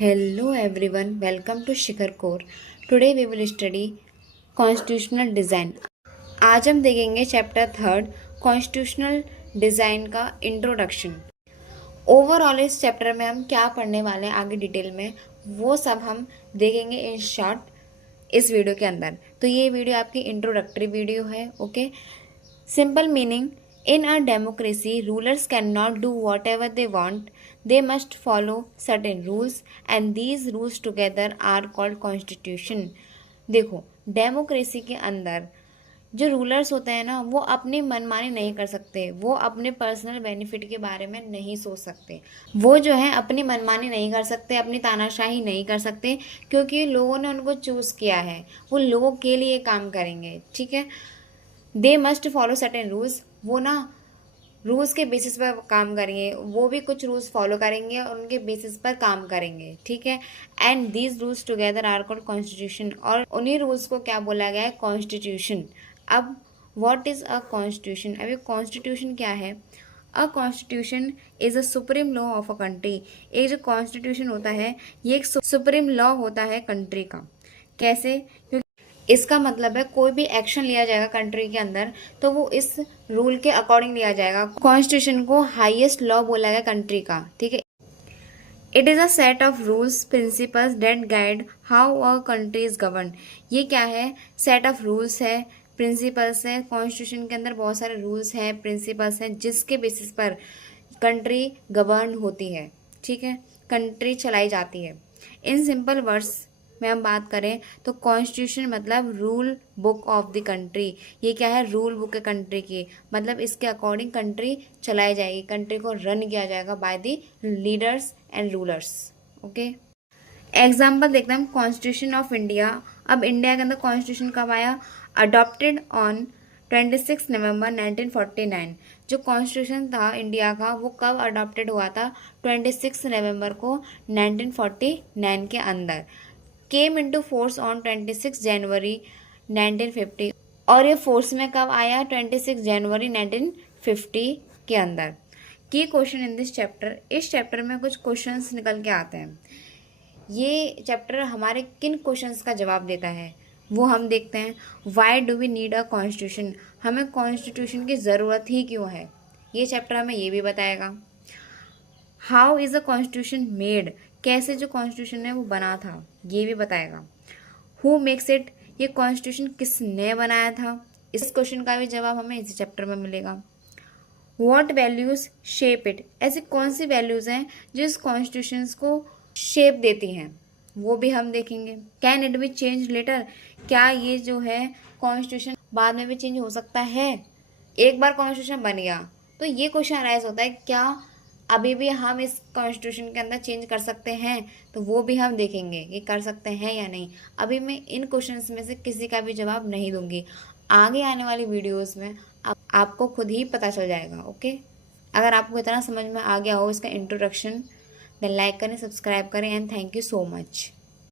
Hello everyone, welcome to Shikhar Core. Today we will study Constitutional Design. आज हम देखेंगे chapter 3 constitutional design का introduction. Overall इस chapter में हम क्या पढ़ने वाले हैं आगे डिटेल में वो सब हम देखेंगे इन शॉर्ट इस वीडियो के अंदर। तो ये वीडियो आपकी इंट्रोडक्टरी वीडियो है। Okay, simple meaning, in a democracy, rulers cannot do whatever they want. They must follow certain rules and these rules together are called constitution. देखो, डेमोक्रेसी के अंदर जो रूलर्स होते हैं ना, वो अपनी मनमानी नहीं कर सकते, वो अपने पर्सनल बेनिफिट के बारे में नहीं सोच सकते, वो जो है अपनी मनमानी नहीं कर सकते, अपनी तानाशाही नहीं कर सकते, क्योंकि लोगों ने उनको चूज़ किया है, वो लोगों के लिए काम करेंगे। ठीक है, they must follow certain rules, वो ना रूल्स के बेसिस पर काम करेंगे, वो भी कुछ रूल्स फॉलो करेंगे और उनके बेसिस पर काम करेंगे। ठीक है, and these rules together are called constitution, और उन्हीं रूल्स को क्या बोला गया है, कॉन्स्टिट्यूशन। अब व्हाट इज अ कॉन्स्टिट्यूशन? अब ये कॉन्स्टिट्यूशन क्या है? A constitution is a supreme law of a country. एक जो कॉन्स्टिट्यूशन होता है ये एक सुप्रीम लॉ होता है कंट्री का। कैसे? इसका मतलब है कोई भी एक्शन लिया जाएगा कंट्री के अंदर तो वो इस रूल के अकॉर्डिंग लिया जाएगा। कॉन्स्टिट्यूशन को हाईएस्ट लॉ बोला गया कंट्री का। ठीक है, it is a set of rules principles that guide how a country is govern. ये क्या है? सेट ऑफ रूल्स है, प्रिंसिपल्स है। कॉन्स्टिट्यूशन के अंदर बहुत सारे रूल्स हैं, प्रिंसिपल्स हैं, जिसके बेसिस पर कंट्री गवर्न होती है। ठीक है, कंट्री चलाई जाती है। इन सिंपल वर्ड्स में हम बात करें तो कॉन्स्टिट्यूशन मतलब rule book of the country. ये क्या है? रूल बुक है कंट्री की, मतलब इसके अकॉर्डिंग कंट्री चलाई जाएगी, कंट्री को रन किया जाएगा by the leaders and rulers. Okay, example देखते हैं हम कॉन्स्टिट्यूशन ऑफ इंडिया। अब इंडिया के अंदर कॉन्स्टिट्यूशन कब आया? अडॉप्टेड ऑन 26 नवंबर 1949। जो कॉन्स्टिट्यूशन था इंडिया का वो कब अडॉप्टेड हुआ था? 26 नवंबर को 1949 के अंदर। केम इनटू फोर्स ऑन 26 जनवरी 1950। और ये फोर्स में कब आया? 26 जनवरी 1950 के अंदर। की क्वेश्चन इन दिस चैप्टर, इस चैप्टर में कुछ क्वेश्चंस निकल के आते हैं। ये चैप्टर हमारे किन क्वेश्चंस का जवाब देता है वो हम देखते हैं। Why do we need a constitution? हमें कॉन्स्टिट्यूशन की ज़रूरत ही क्यों है? ये चैप्टर हमें ये भी बताएगा। How is a constitution made? कैसे जो कॉन्स्टिट्यूशन है वो बना था, ये भी बताएगा। Who makes it? ये कॉन्स्टिट्यूशन किसने बनाया था? इस क्वेश्चन का भी जवाब हमें इसी चैप्टर में मिलेगा। What values shape it? ऐसी कौन सी वैल्यूज हैं जो इस कॉन्स्टिट्यूशन को शेप देती हैं, वो भी हम देखेंगे। Can it be change later? क्या ये जो है कॉन्स्टिट्यूशन बाद में भी चेंज हो सकता है? एक बार कॉन्स्टिट्यूशन बन गया तो ये क्वेश्चन राइज होता है, क्या अभी भी हम इस कॉन्स्टिट्यूशन के अंदर चेंज कर सकते हैं? तो वो भी हम देखेंगे कि कर सकते हैं या नहीं। अभी मैं इन क्वेश्चंस में से किसी का भी जवाब नहीं दूंगी, आगे आने वाली वीडियोस में आपको खुद ही पता चल जाएगा। ओके, अगर आपको इतना समझ में आ गया हो इसका इंट्रोडक्शन, देन लाइक करें, सब्सक्राइब करें and thank you so much.